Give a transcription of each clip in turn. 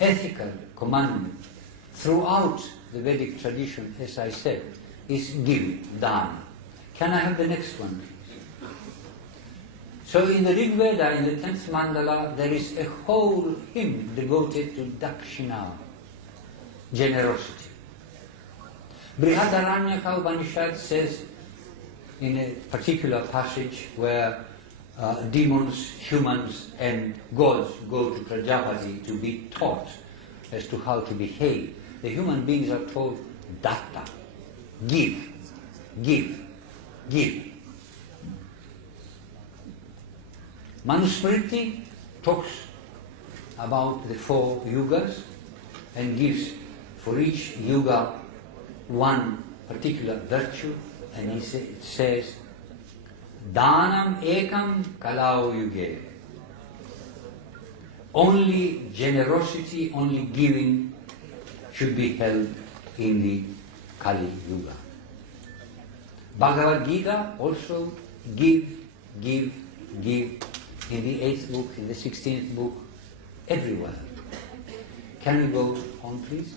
ethical commandment throughout the Vedic tradition, as I said, is giving, dana. Can I have the next one? So in the Rig Veda, in the 10th mandala, there is a whole hymn devoted to dakshina, generosity. Brihadaranyaka Upanishad says in a particular passage where demons, humans and gods go to Prajapati to be taught as to how to behave. The human beings are told datta, give, give, give. Manusmriti talks about the 4 yugas and gives for each yuga one particular virtue, and it says, Danam ekam kalau yuge. Only generosity, only giving should be held in the Kali Yuga. Bhagavad Gita also give, give, give in the 8th book, in the 16th book, everywhere. Can we go on, please?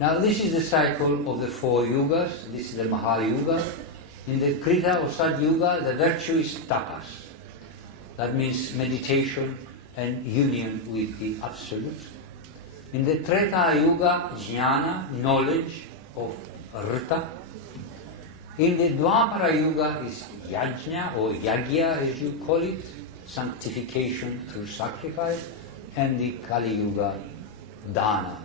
Now, this is the cycle of the 4 yugas. This is the Mahayuga. In the Krita or Sad Yuga, the virtue is tapas. That means meditation and union with the Absolute. In the Treta Yuga, jnana, knowledge of Rita. In the Dwapara Yuga is yajna or yagya, as you call it, sanctification through sacrifice, and the Kali Yuga, dana.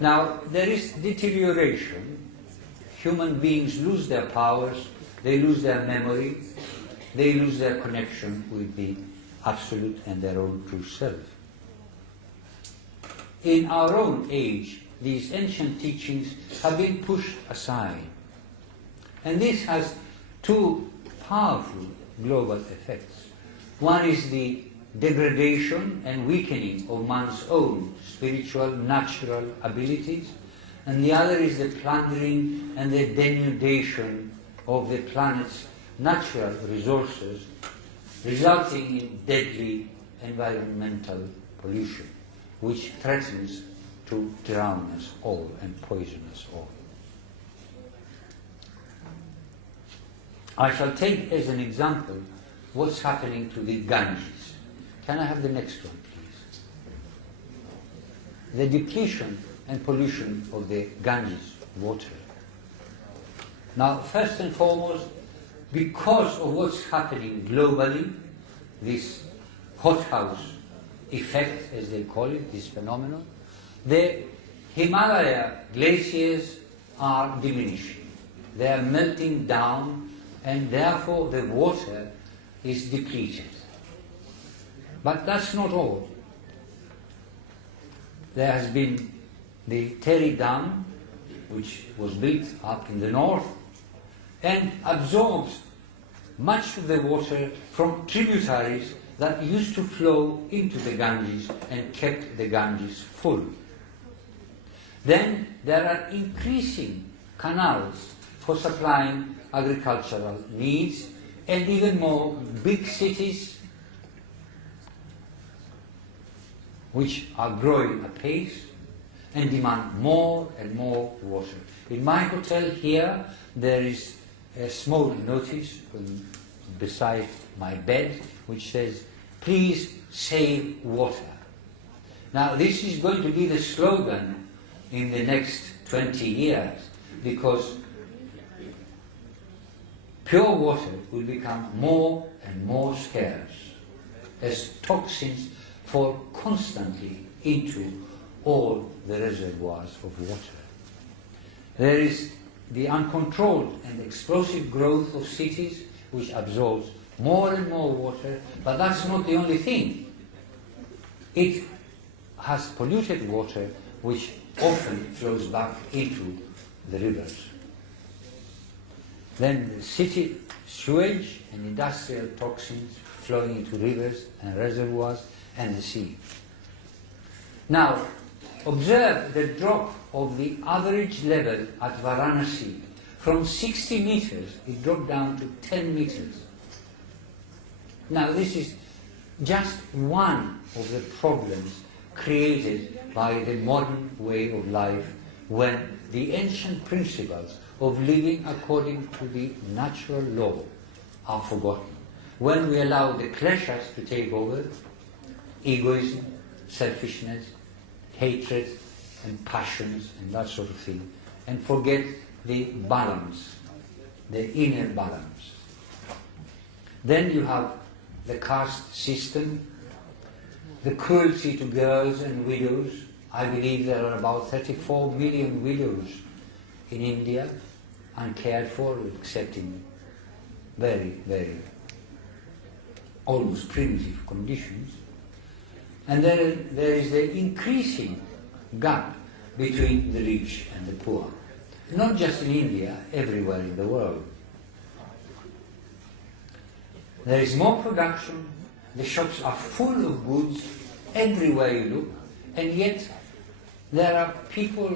Now, there is deterioration. Human beings lose their powers, they lose their memory, they lose their connection with the Absolute and their own true self. In our own age, these ancient teachings have been pushed aside. And this has 2 powerful global effects. One is the degradation and weakening of man's own spiritual, natural abilities, and the other is the plundering and the denudation of the planet's natural resources, resulting in deadly environmental pollution, which threatens to drown us all and poison us all. I shall take as an example what's happening to the Ganges. Can I have the next one, please? The depletion and pollution of the Ganges water. Now, first and foremost, because of what's happening globally, this hothouse effect, as they call it, this phenomenon, the Himalaya glaciers are diminishing. They are melting down, and therefore the water is depleted. But that's not all. There has been the Teri Dam, which was built up in the north, and absorbs much of the water from tributaries that used to flow into the Ganges and kept the Ganges full. Then there are increasing canals for supplying agricultural needs, and even more big cities which are growing apace and demand more and more water. In my hotel here, there is a small notice beside my bed which says, "Please save water." Now, this is going to be the slogan in the next 20 years, because pure water will become more and more scarce as toxins fall constantly into all the reservoirs of water. There is the uncontrolled and explosive growth of cities which absorbs more and more water, but that's not the only thing. It has polluted water which often flows back into the rivers. Then the city sewage and industrial toxins flowing into rivers and reservoirs and the sea. Now, observe the drop of the average level at Varanasi. From 60 meters, it dropped down to 10 meters. Now, this is just one of the problems created by the modern way of life, when the ancient principles of living according to the natural law are forgotten. When we allow the pleasures to take over, egoism, selfishness, hatred and passions and that sort of thing, and forget the balance, the inner balance. Then you have the caste system, the cruelty to girls and widows. I believe there are about 34 million widows in India, uncared for, except in very, very almost primitive conditions. And there is the increasing gap between the rich and the poor. Not just in India, everywhere in the world. There is more production, the shops are full of goods everywhere you look, and yet there are people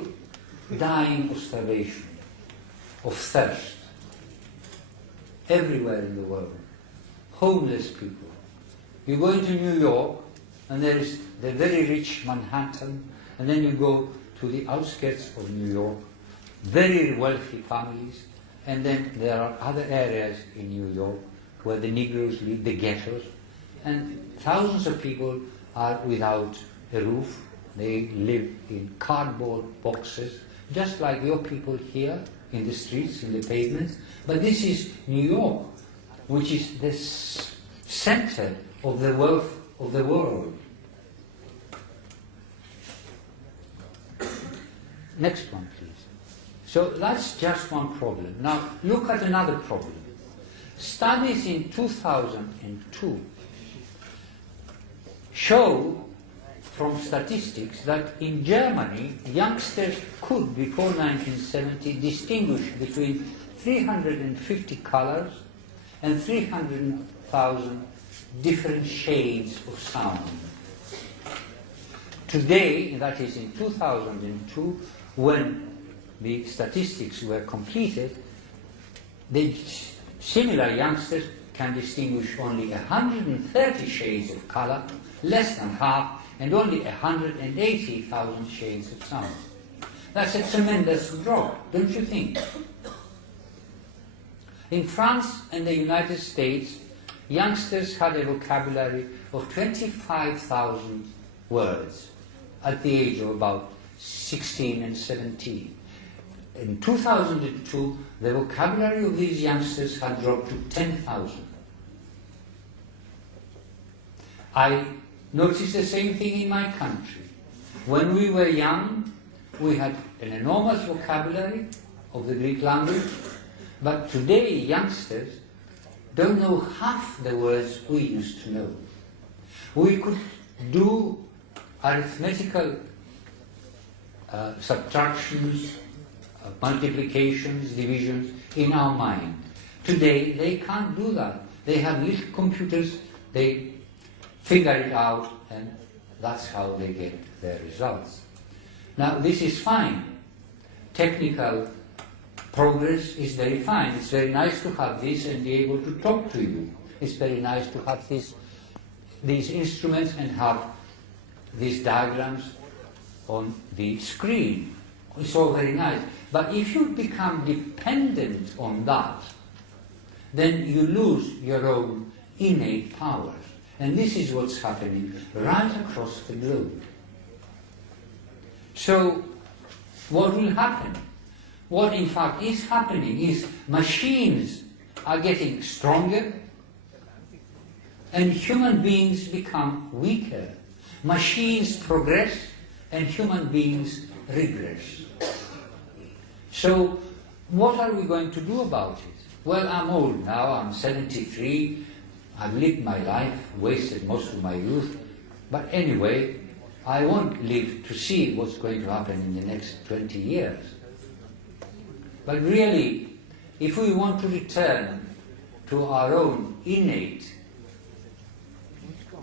dying of starvation, of thirst, everywhere in the world. Homeless people. You go into New York, and there is the very rich Manhattan, and then you go to the outskirts of New York, very wealthy families, and then there are other areas in New York where the Negroes live, the ghettos, and thousands of people are without a roof. They live in cardboard boxes, just like your people here in the streets, in the pavements. But this is New York, which is the center of the wealth of the world. Next one, please. So that's just one problem. Now look at another problem. Studies in 2002 show from statistics that in Germany, youngsters could, before 1970, distinguish between 350 colors and 300,000 different shades of sound. Today, that is in 2002, when the statistics were completed, the similar youngsters can distinguish only 130 shades of color, less than half, and only 180,000 shades of sound. That's a tremendous drop, don't you think? In France and the United States, youngsters had a vocabulary of 25,000 words at the age of about 16 and 17. In 2002, the vocabulary of these youngsters had dropped to 10,000. I noticed the same thing in my country. When we were young, we had an enormous vocabulary of the Greek language, but today youngsters don't know half the words we used to know. We could do arithmetical subtractions, multiplications, divisions in our mind. Today they can't do that. They have little computers, they figure it out, and that's how they get their results. Now this is fine. Technical progress is very fine. It's very nice to have this and be able to talk to you. It's very nice to have these instruments and have these diagrams on the screen. It's all very nice. But if you become dependent on that, then you lose your own innate powers. And this is what's happening right across the globe. So, what will happen? What in fact is happening is machines are getting stronger and human beings become weaker. Machines progress and human beings regress. So, what are we going to do about it? Well, I'm old now, I'm 73, I've lived my life, wasted most of my youth, but anyway, I won't live to see what's going to happen in the next 20 years. But really, if we want to return to our own innate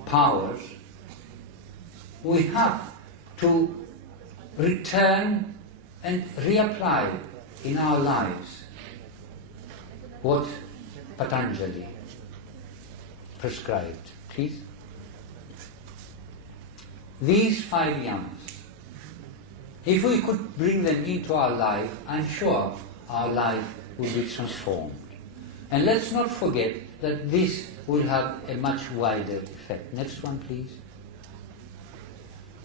powers, we have to return and reapply in our lives what Patanjali prescribed. Please. These 5 yams, if we could bring them into our life, I'm sure our life will be transformed. And let's not forget that this will have a much wider effect. Next one, please.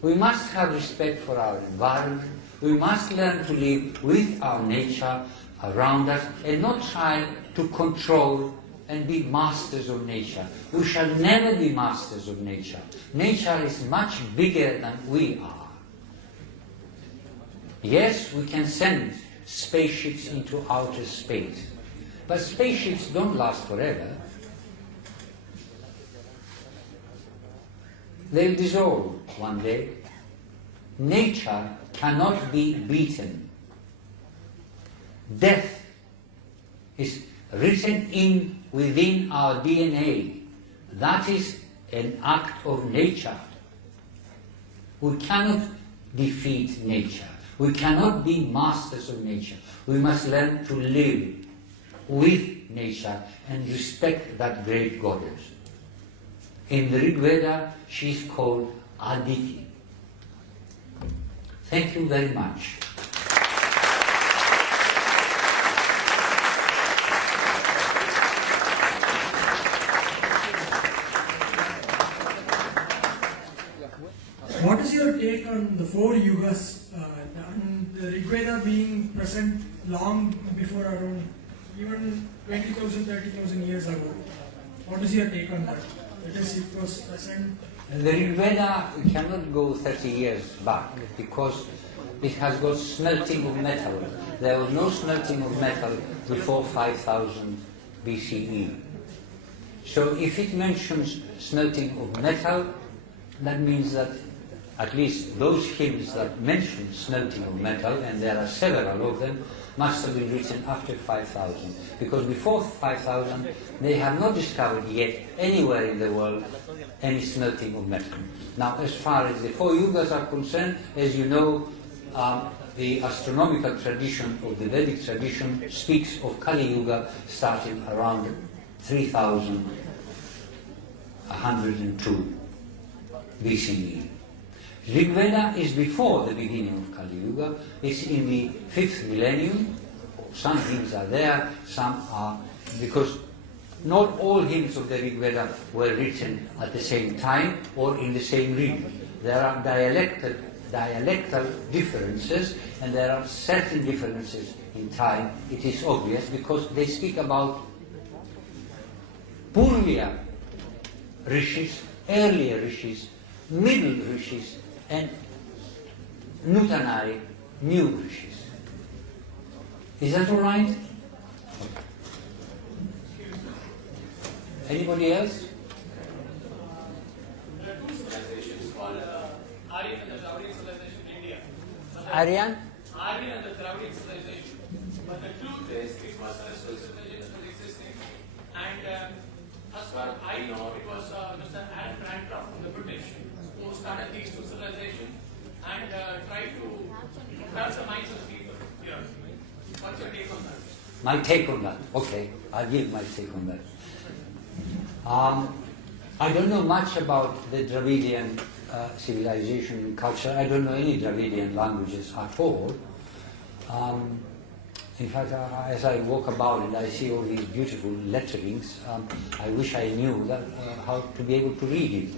We must have respect for our environment. We must learn to live with our nature around us and not try to control and be masters of nature. We shall never be masters of nature. Nature is much bigger than we are. Yes, we can send spaceships into outer space, but spaceships don't last forever. They'll dissolve one day. Nature cannot be beaten. Death is written within our DNA. That is an act of nature. We cannot defeat nature. We cannot be masters of nature. We must learn to live with nature and respect that great goddess. In the Rig Veda, she is called Aditi. Thank you very much. What is your take on the 4 yugas and the Rig Veda being present long before around even 20,000, 30,000 years ago? What is your take on that? It was present. The Rig Veda cannot go 30 years back because it has got smelting of metal. There was no smelting of metal before 5000 BCE. So if it mentions smelting of metal, that means that at least those hymns that mention smelting of metal, and there are several of them, must have been written after 5000. Because before 5000, they have not discovered yet anywhere in the world any smelting of metal. Now, as far as the 4 yugas are concerned, as you know, the astronomical tradition of the Vedic tradition speaks of Kali Yuga starting around 3102 BCE. Rig Veda is before the beginning of Kali Yuga. It's in the 5th millennium. Some hymns are there, some are, because not all hymns of the Rig Veda were written at the same time or in the same region. There are dialectal differences, and there are certain differences in time. It is obvious because they speak about Purvya rishis, earlier rishis, middle rishis, and Nutanari, new rishis. Is that all right? Anybody else? There are 2 civilizations called Aryan and the Dravidian civilization in India. Aryan? Aryan and the Dravidian civilization. But the truth is, it was celestial civilization that was existing. And as far as I know, it was Mr. Alan Bancroft from the British who started these 2 civilizations and tried to grab the minds of the people here. What's your take on that? My take on that. Okay, I'll give my take on that. I don't know much about the Dravidian civilization and culture. I don't know any Dravidian languages at all. In fact, as I walk about and I see all these beautiful letterings, I wish I knew that, how to be able to read it.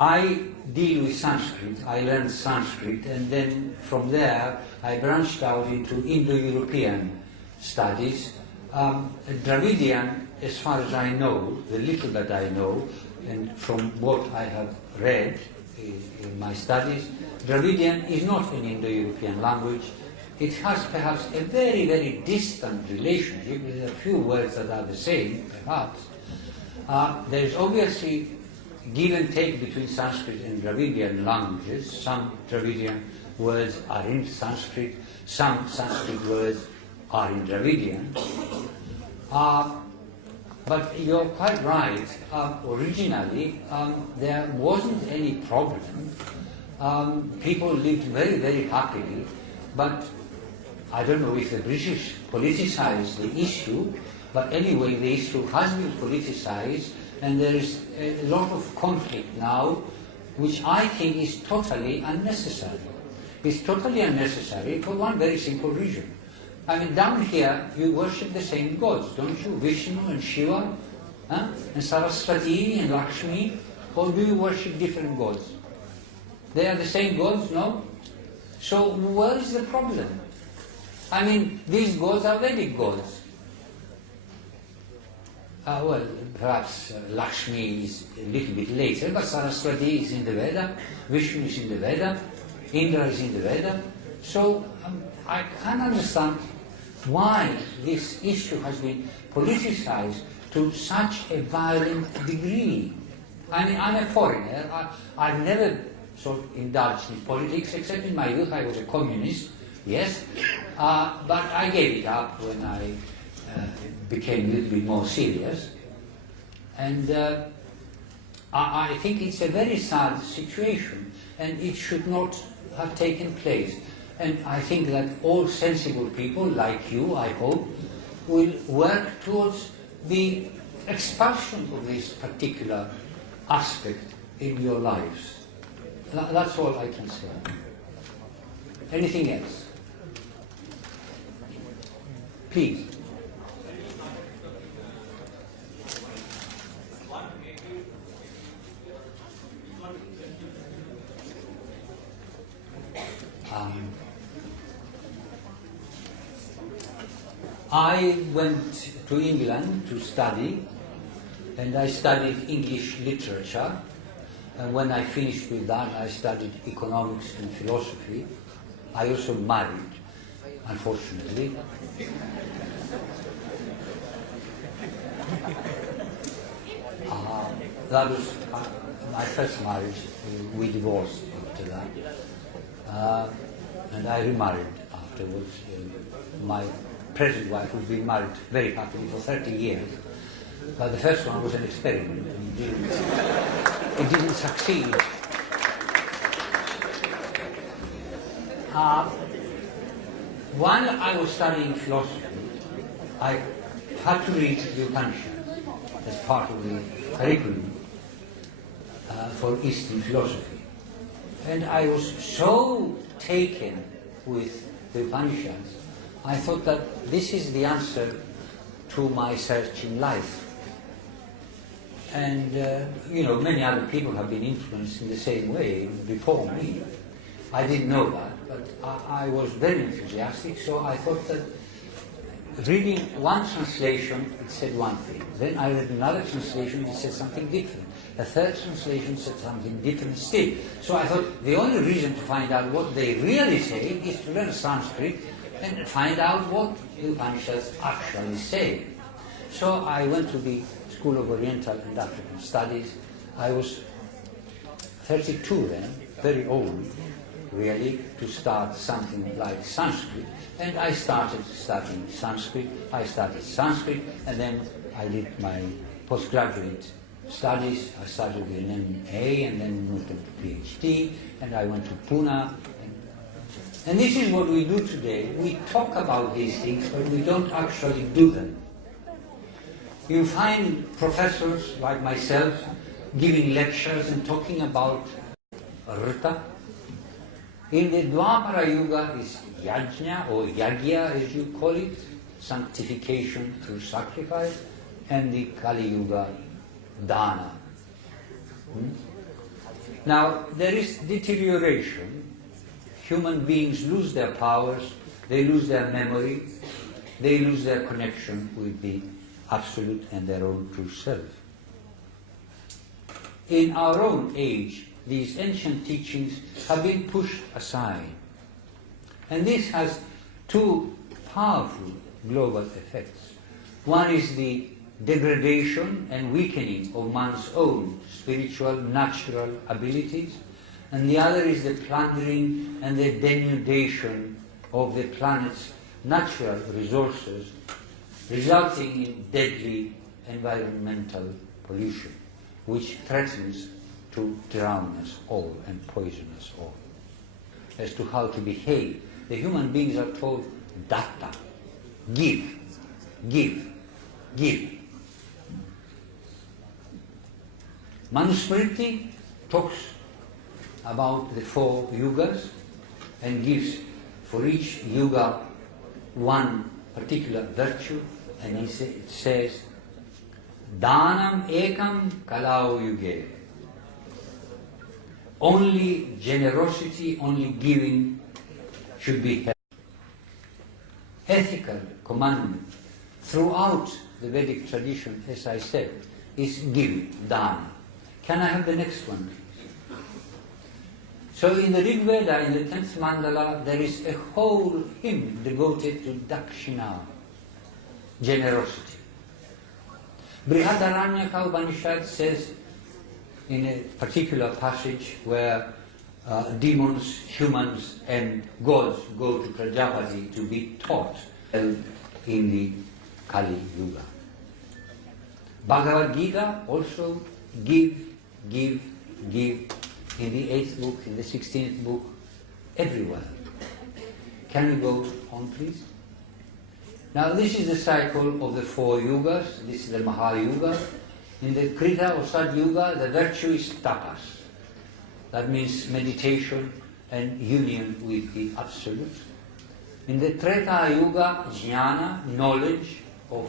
I deal with Sanskrit. I learned Sanskrit, and then from there I branched out into Indo-European studies. Dravidian, as far as I know, the little that I know, and from what I have read in my studies, Dravidian is not an Indo-European language. It has perhaps a very, very distant relationship. There are a few words that are the same, perhaps. There is obviously give and take between Sanskrit and Dravidian languages. Some Dravidian words are in Sanskrit, some Sanskrit words are in Dravidian. But you're quite right. Originally, there wasn't any problem. People lived very, very happily. But I don't know if the British politicized the issue, but anyway, the issue has been politicized, And there is a lot of conflict now, which I think is totally unnecessary. It's totally unnecessary for one very simple reason. I mean, down here you worship the same gods, don't you? Vishnu and Shiva, and Saraswati and Lakshmi, or do you worship different gods? They are the same gods, no? So where is the problem? I mean, these gods are Vedic gods. Well, perhaps Lakshmi is a little bit later, but Saraswati is in the Veda, Vishnu is in the Veda, Indra is in the Veda. So I can't understand why this issue has been politicized to such a violent degree. I mean, I'm a foreigner. I've never sort of indulged in politics, except in my youth. I was a communist, yes, but I gave it up when I became a little bit more serious. And I think it's a very sad situation, and it should not have taken place. And I think that all sensible people, like you, I hope, will work towards the expulsion of this particular aspect in your lives. That's all I can say. Anything else? Please. I went to England to study, and I studied English literature. And when I finished with that, I studied economics and philosophy. I also married, unfortunately. That was my first marriage. We divorced after that. And I remarried afterwards. My present wife has been married very happily for 30 years. But the first one was an experiment. It didn't succeed. While I was studying philosophy, I had to read the Upanishads as part of the curriculum for Eastern philosophy. And I was so taken with the Upanishads, I thought that this is the answer to my search in life. And, many other people have been influenced in the same way before me. I didn't know that, but I was very enthusiastic, so I thought that reading one translation, it said one thing. Then I read another translation, it said something different. A third translation said something different still. So I thought the only reason to find out what they really say is to learn Sanskrit and find out what the Upanishads actually say. So I went to the School of Oriental and African Studies. I was 32 then, very old, really, to start something like Sanskrit. And I started studying Sanskrit. I started Sanskrit, and then I did my postgraduate studies. I started with an MA, and then moved to PhD, and I went to Pune. And this is what we do today. We talk about these things, but we don't actually do them. You find professors like myself giving lectures and talking about Rita. In the Dwapara Yuga is Yajna, or Yagya as you call it, sanctification through sacrifice, and the Kali Yuga, Dana. Now, there is deterioration. Human beings lose their powers, they lose their memory, they lose their connection with the Absolute and their own true self. In our own age, these ancient teachings have been pushed aside. And this has two powerful global effects. One is the degradation and weakening of man's own spiritual, natural abilities, and the other is the plundering and the denudation of the planet's natural resources, resulting in deadly environmental pollution, which threatens to drown us all and poison us all. As to how to behave, the human beings are told, datta, give, give, give. Manusmriti talks about the 4 yugas and gives for each yuga one particular virtue, and it says, Dhanam ekam kalau yuge. Only generosity, only giving should be held. Ethical commandment throughout the Vedic tradition, as I said, is giving, dana. Can I have the next one, please? So in the Rig Veda, in the 10th mandala, there is a whole hymn devoted to dakshina, generosity. Brihadaranyaka Upanishad says in a particular passage where demons, humans and gods go to Prajapati to be taught in the Kali Yuga. Bhagavad Gita also give in the 8th book, in the 16th book, everywhere. Can we go on, please? Now this is the cycle of the 4 yugas. This is the Mahayuga. In the Krita or Sad Yuga, the virtue is tapas. That means meditation and union with the Absolute. In the Treta Yuga, jnana, knowledge of